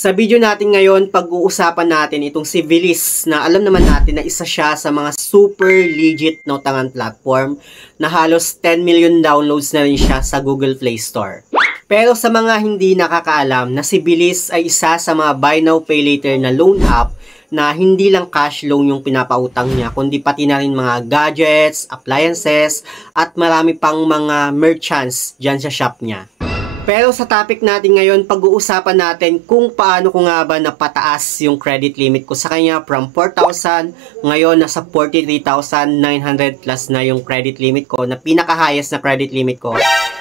Sa video natin ngayon, pag-uusapan natin itong si Bilis na alam naman natin na isa siya sa mga super legit na utangan platform na halos 10 million downloads na rin siya sa Google Play Store. Pero sa mga hindi nakakaalam na si Bilis ay isa sa mga buy now pay later na loan app na hindi lang cash loan yung pinapautang niya, kundi pati na rin mga gadgets, appliances, at marami pang mga merchants dyan sa shop niya. Pero sa topic natin ngayon, pag-uusapan natin kung paano ko nga ba napataas yung credit limit ko sa kanya from 4,000, ngayon nasa 43,900 plus na yung credit limit ko, na pinaka-highest na credit limit ko.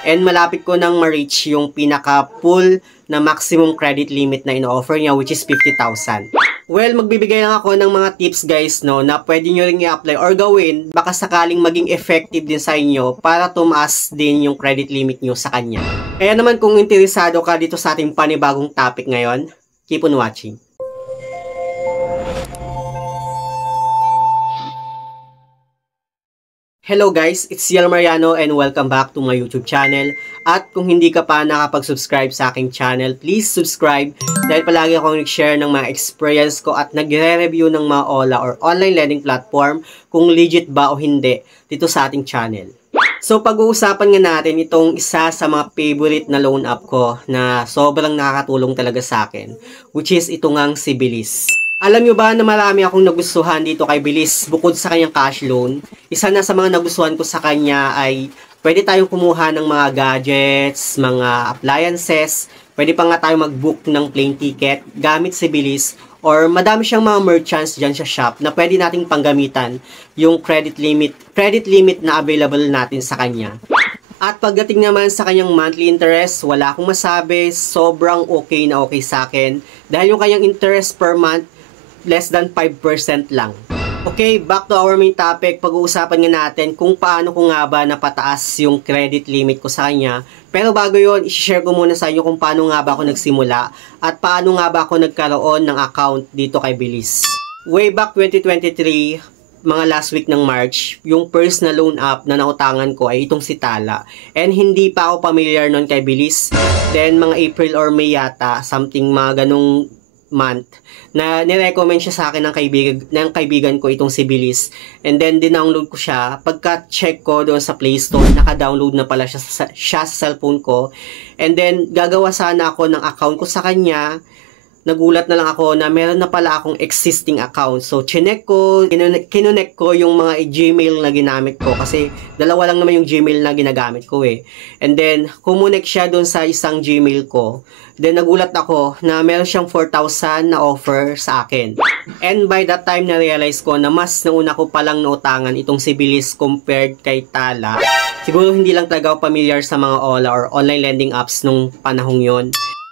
And malapit ko nang ma-reach yung pinaka-full na maximum credit limit na ino-offer niya, which is 50,000. Well, magbibigay lang ako ng mga tips guys, no, na pwede nyo rin i-apply or gawin, baka sakaling maging effective din sa inyo para tumaas din yung credit limit nyo sa kanya. Kaya naman kung interesado ka dito sa ating panibagong topic ngayon, keep on watching. Hello guys, it's Yel Mariano and welcome back to my YouTube channel. At kung hindi ka pa nakapag-subscribe sa aking channel, please subscribe dahil palagi akong nag-share ng mga experience ko at nagre-review ng mga OLA or online lending platform kung legit ba o hindi dito sa ating channel. So pag-uusapan nga natin itong isa sa mga favorite na loan app ko na sobrang nakakatulong talaga sa akin, which is ito ngang si Bilis. Alam nyo ba na marami akong nagustuhan dito kay Bilis bukod sa kanyang cash loan? Isa na sa mga nagustuhan ko sa kanya ay pwede tayong kumuha ng mga gadgets, mga appliances, pwede pa nga tayong mag-book ng plane ticket gamit si Bilis, or madami siyang mga merchants dyan sa shop na pwede nating panggamitan yung credit limit na available natin sa kanya. At pagdating naman sa kanyang monthly interest, wala akong masabi, sobrang okay na okay sa akin dahil yung kanyang interest per month less than 5% lang. Okay, back to our main topic. Pag-uusapan nga natin kung paano ko nga ba napataas yung credit limit ko sa kanya. Pero bago yon, i-share ko muna sa inyo kung paano nga ba ako nagsimula at paano nga ba ako nagkaroon ng account dito kay Bilis. Way back 2023, mga last week ng March, yung first na loan app na nautangan ko ay itong si Tala. And hindi pa ako familiar nun kay Bilis. Then mga April or May yata, something mga ganong month, na nirecommend siya sa akin ng kaibigan ko itong si Bilis. And then dinownload ko siya. Pagka-check ko doon sa Play Store, naka-download na pala siya sa cellphone ko. And then gagawa sana ako ng account ko sa kanya. Nagulat na lang ako na meron na pala akong existing account. So, chinek ko, kinonect ko yung mga Gmail na ginamit ko kasi dalawa lang naman yung Gmail na ginagamit ko eh. And then, kumunik siya dun sa isang Gmail ko. Then, nagulat ako na meron siyang 4,000 na offer sa akin. And by that time, na-realize ko na mas nauna ko palang nautangan itong si Bilis compared kay Tala. Siguro hindi lang talaga ako familiar sa mga OLA or online lending apps nung panahong yon.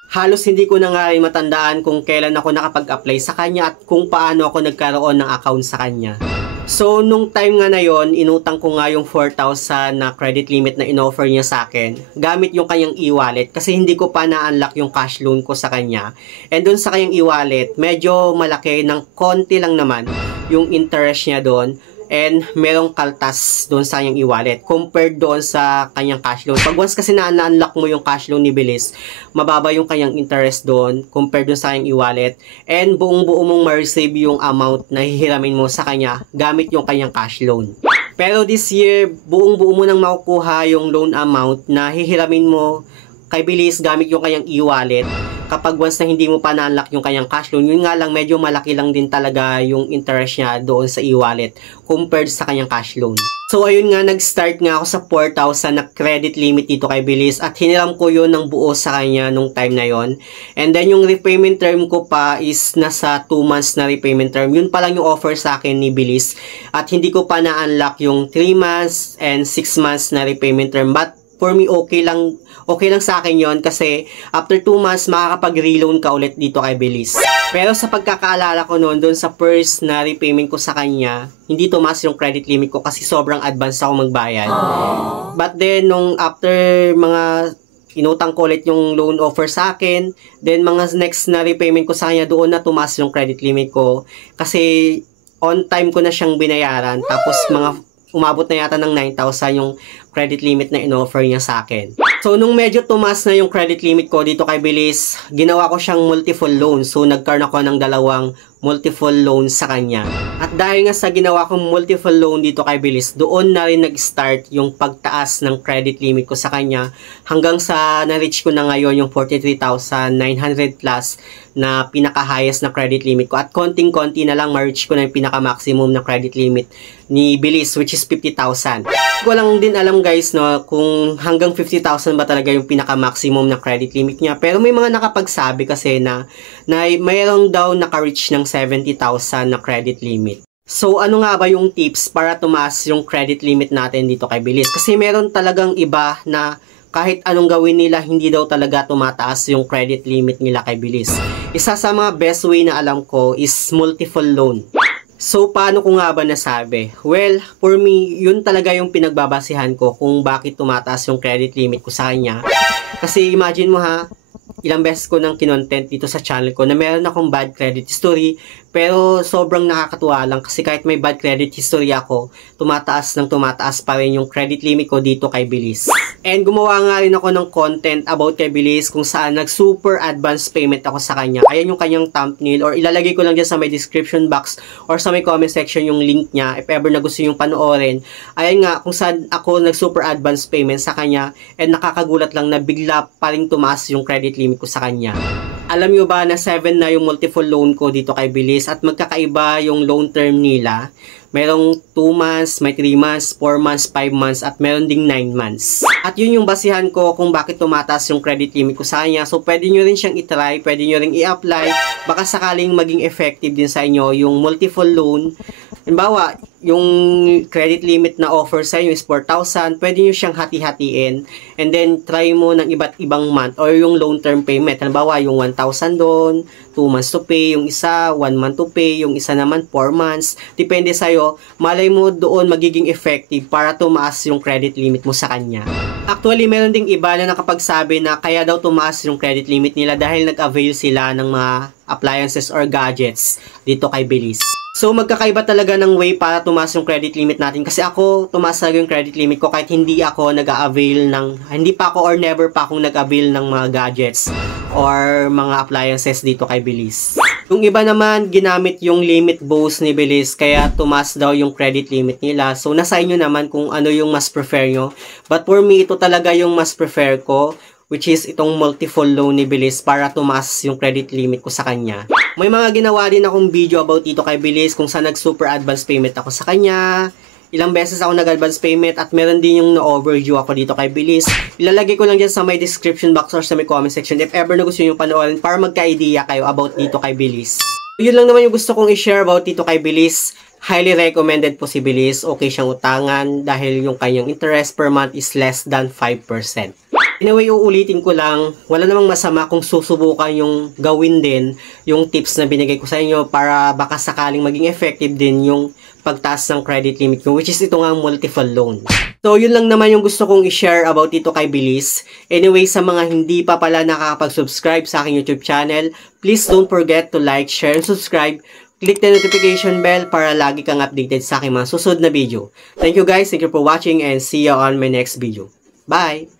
Halos hindi ko na nga rin matandaan kung kailan ako nakapag-apply sa kanya at kung paano ako nagkaroon ng account sa kanya. So, nung time nga na yon, inutang ko nga yung 4,000 na credit limit na inoffer niya sa akin gamit yung kanyang e-wallet kasi hindi ko pa na-unlock yung cash loan ko sa kanya. And dun sa kanyang e-wallet, medyo malaki ng konti lang naman yung interest niya doon. And merong kaltas doon sa kanyang e-wallet compared doon sa kanyang cash loan. Pag once kasi na-unlock mo yung cash loan ni Bilis, mababa yung kanyang interest doon compared doon sa kanyang e-wallet. And buong-buo mong ma-receive yung amount na hihiramin mo sa kanya gamit yung kanyang cash loan. Pero this year, buong-buo mo nang makukuha yung loan amount na hihiramin mo kay Bilis gamit yung kanyang e-wallet. Kapag once na hindi mo pa na-unlock yung kanyang cash loan, yun nga lang, medyo malaki lang din talaga yung interest niya doon sa e-wallet compared sa kanyang cash loan. So ayun nga, nag-start nga ako sa 4,000 na credit limit dito kay Bilis at hiniram ko yun ng buo sa kanya nung time na yon. And then yung repayment term ko pa is nasa 2 months na repayment term. Yun pa lang yung offer sa akin ni Bilis at hindi ko pa na-unlock yung 3 months and 6 months na repayment term. But for me, okay lang sa akin yon kasi after 2 months, makakapag-reloan ka ulit dito kay Bilis. Pero sa pagkakaalala ko noon, doon sa first na repayment ko sa kanya, hindi tumaas yung credit limit ko kasi sobrang advance ako magbayad. But then, nung after mga inutang ko ulit yung loan offer sa akin, then mga next na repayment ko sa kanya, doon na tumaas yung credit limit ko kasi on time ko na siyang binayaran. Tapos mga umabot na yata ng 9,000 yung credit limit na in-offer niya sa akin. So, nung medyo tumas na yung credit limit ko dito kay Bilis, ginawa ko siyang multiple loan. So, nagkaroon ako ng dalawang multiple loan sa kanya. At dahil nga sa ginawa kong multiple loan dito kay Bilis, doon na rin nag-start yung pagtaas ng credit limit ko sa kanya hanggang sa na-reach ko na ngayon yung 43,900 plus na pinaka-highest na credit limit ko. At konting-konti na lang ma-reach ko na yung pinaka-maximum na credit limit ni Bilis, which is 50,000. Ko lang din alam guys no, kung hanggang 50,000 ba talaga yung pinaka-maximum na credit limit niya. Pero may mga nakapagsabi kasi na mayroong daw naka-reach ng 70,000 na credit limit. So, ano nga ba yung tips para tumaas yung credit limit natin dito kay Bilis? Kasi meron talagang iba na kahit anong gawin nila, hindi daw talaga tumataas yung credit limit nila kay Bilis. Isa sa mga best way na alam ko is multiple loan. So, paano ko nga ba nasabi? Well, for me, yun talaga yung pinagbabasihan ko kung bakit tumataas yung credit limit ko sa kanya. Kasi imagine mo ha, ilang beses ko nang kinontent dito sa channel ko na meron akong bad credit history, pero sobrang nakakatuwa lang kasi kahit may bad credit history ako, tumataas pa rin yung credit limit ko dito kay Bilis. And gumawa nga rin ako ng content about kay Bilis kung saan nag-super advance payment ako sa kanya. Ayan yung kanyang thumbnail, or ilalagay ko lang dyan sa may description box or sa may comment section yung link niya if ever na gusto yung panoorin. Ayan nga kung saan ako nag-super advance payment sa kanya, and nakakagulat lang na bigla pa rin tumaas yung credit limit ko sa kanya. Alam nyo ba na 7 na yung multiple loan ko dito kay Bilis at magkakaiba yung loan term nila? Merong 2 months, may 3 months, 4 months, 5 months, at meron ding 9 months. At yun yung basihan ko kung bakit tumataas yung credit limit ko sa kanya. So, pwede nyo rin siyang itry, pwede nyo rin i-apply. Baka sakaling maging effective din sa inyo yung multiple loan. Halimbawa, yung credit limit na offer sa inyo is 4,000, pwede nyo siyang hati-hatiin. And then, try mo ng iba't ibang month or yung long term payment. Halimbawa, yung 1,000 doon, 2 months to pay, yung isa, 1 month to pay, yung isa naman, 4 months. Depende sa'yo, malay mo doon magiging effective para tumaas yung credit limit mo sa kanya. Actually, meron ding iba na nakapagsabi na kaya daw tumaas yung credit limit nila dahil nag-avail sila ng mga appliances or gadgets dito kay Bilis. So, magkakaiba talaga ng way para tumaas yung credit limit natin. Kasi ako, tumaas talaga yung credit limit ko kahit hindi ako nag-avail ng, hindi pa ako or never pa akong nag-avail ng mga gadgets or mga appliances dito kay Bilis. Yung iba naman, ginamit yung limit boost ni Bilis, kaya tumaas daw yung credit limit nila. So, nasa inyo naman kung ano yung mas prefer nyo. But for me, ito talaga yung mas prefer ko, which is itong multiple loan ni Bilis para tumaas yung credit limit ko sa kanya. May mga ginawa din akong video about dito kay Bilis kung saan nag-super advance payment ako sa kanya. Ilang beses ako nag-advance payment at meron din yung na-overdue ako dito kay Bilis. Ilalagay ko lang dyan sa may description box or sa may comment section if ever na gusto nyo yung panoorin para magka-idea kayo about dito kay Bilis. Yun lang naman yung gusto kong i-share about dito kay Bilis. Highly recommended po si Bilis. Okay siyang utangan dahil yung kanyang interest per month is less than 5%. Anyway, uulitin ko lang, wala namang masama kung susubukan yung gawin din yung tips na binigay ko sa inyo para baka sakaling maging effective din yung pagtaas ng credit limit ko, which is ito nga multiple loan. So, yun lang naman yung gusto kong i-share about ito kay Bilis. Anyway, sa mga hindi pa pala nakakapag-subscribe sa aking YouTube channel, please don't forget to like, share, and subscribe. Click the notification bell para lagi kang updated sa aking mga susunod na video. Thank you guys, thank you for watching, and see you on my next video. Bye!